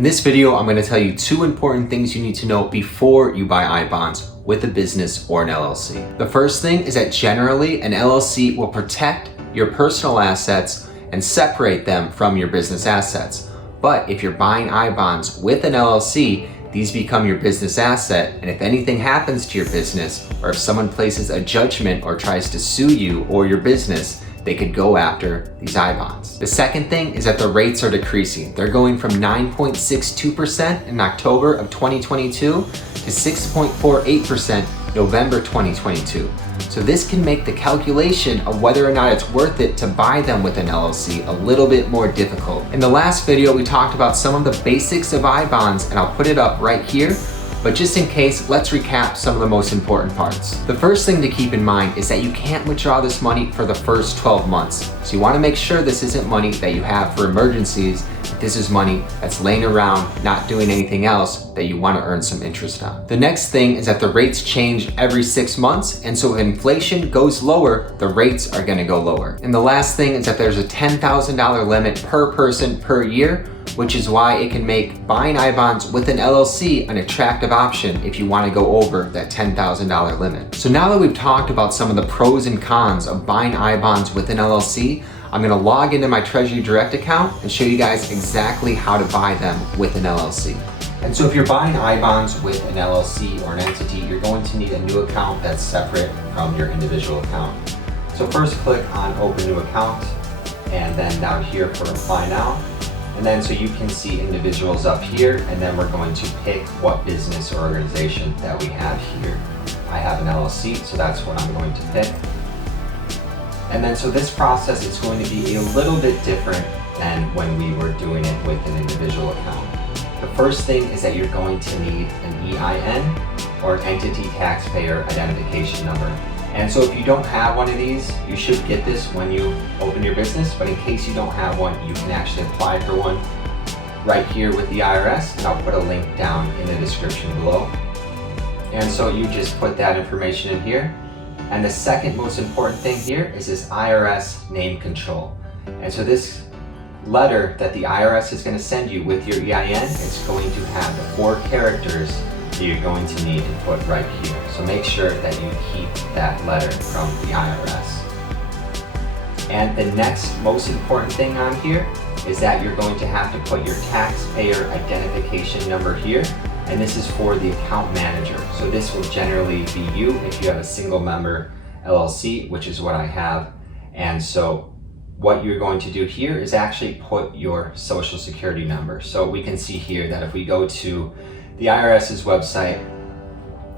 In this video, I'm going to tell you 2 important things you need to know before you buy I-bonds with a business or an LLC. The first thing is that generally an LLC will protect your personal assets and separate them from your business assets. But if you're buying I-bonds with an LLC, these become your business asset, and if anything happens to your business, or if someone places a judgment or tries to sue you or your business, they could go after these I-bonds. The second thing is that the rates are decreasing. They're going from 9.62% in October of 2022 to 6.48% November 2022. So this can make the calculation of whether or not it's worth it to buy them with an LLC a little bit more difficult. In the last video, we talked about some of the basics of I-bonds, and I'll put it up right here. But just in case, let's recap some of the most important parts. The first thing to keep in mind is that you can't withdraw this money for the first 12 months. So you want to make sure this isn't money that you have for emergencies. This is money that's laying around, not doing anything else that you want to earn some interest on. The next thing is that the rates change every 6 months, and so if inflation goes lower, the rates are going to go lower. And the last thing is that there's a $10,000 limit per person per year, which is why it can make buying I-bonds with an LLC an attractive option if you want to go over that $10,000 limit. So now that we've talked about some of the pros and cons of buying I-bonds with an LLC, I'm going to log into my Treasury Direct account and show you guys exactly how to buy them with an LLC. And so if you're buying I-bonds with an LLC or an entity, you're going to need a new account that's separate from your individual account. So first click on Open New Account, and then down here for Apply Now. And then so you can see individuals up here, and then we're going to pick what business or organization that we have here. I have an LLC, so that's what I'm going to pick. And then so this process is going to be a little bit different than when we were doing it with an individual account. The first thing is that you're going to need an EIN, or an Entity Taxpayer Identification Number. And so if you don't have one of these, you should get this when you open your business, but in case you don't have one, you can actually apply for one right here with the IRS, and I'll put a link down in the description below. And so you just put that information in here. And the second most important thing here is this IRS name control. And so this letter that the IRS is going to send you with your EIN is going to have the 4 characters that you're going to need to put right here. So make sure that you keep that letter from the IRS. And the next most important thing on here is that you're going to have to put your taxpayer identification number here. And this is for the account manager. So this will generally be you if you have a single member LLC, which is what I have. And so what you're going to do here is actually put your social security number. So we can see here that if we go to the IRS's website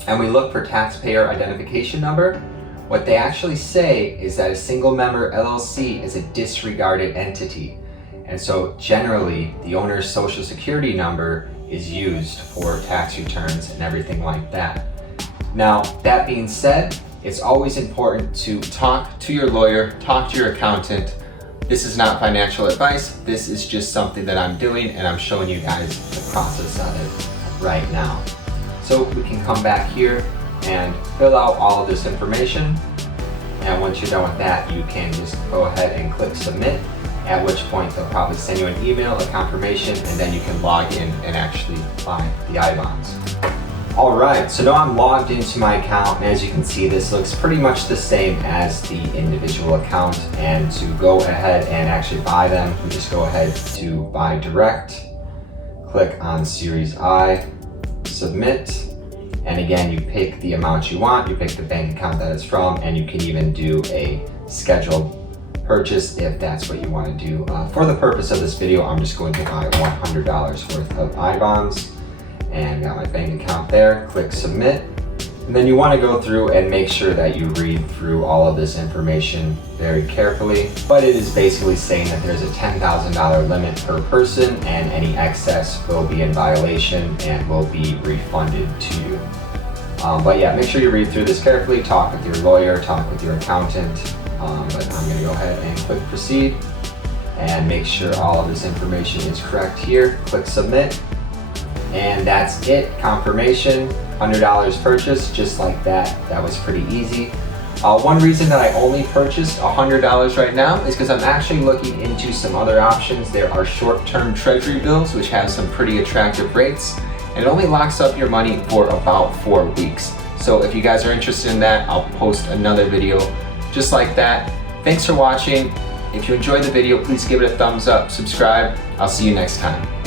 and we look for taxpayer identification number, what they actually say is that a single member LLC is a disregarded entity. And so generally the owner's social security number is used for tax returns and everything like that. Now, that being said, it's always important to talk to your lawyer, talk to your accountant. This is not financial advice. This is just something that I'm doing, and I'm showing you guys the process of it right now. So we can come back here and fill out all of this information. And once you're done with that, you can just go ahead and click submit, at which point they'll probably send you an email, a confirmation, and then you can log in and actually buy the I-bonds. All right, so now I'm logged into my account, and as you can see, this looks pretty much the same as the individual account. And to go ahead and actually buy them, we just go ahead to Buy Direct, click on Series I, submit, and again, you pick the amount you want, you pick the bank account that it's from, and you can even do a scheduled purchase if that's what you want to do. For the purpose of this video, I'm just going to buy $100 worth of I-bonds, and got my bank account there. Click submit, and then you want to go through and make sure that you read through all of this information very carefully. But it is basically saying that there's a $10,000 limit per person, and any excess will be in violation and will be refunded to you. But yeah, make sure you read through this carefully, talk with your lawyer, talk with your accountant. But I'm going to go ahead and click proceed and make sure all of this information is correct here. Click submit, and that's it. Confirmation, $100 purchase, just like that. That was pretty easy. One reason that I only purchased $100 right now is because I'm actually looking into some other options. There are short-term Treasury Bills, which have some pretty attractive rates, and it only locks up your money for about 4 weeks. So if you guys are interested in that, I'll post another video just like that. Thanks for watching. If you enjoyed the video, please give it a thumbs up, subscribe. I'll see you next time.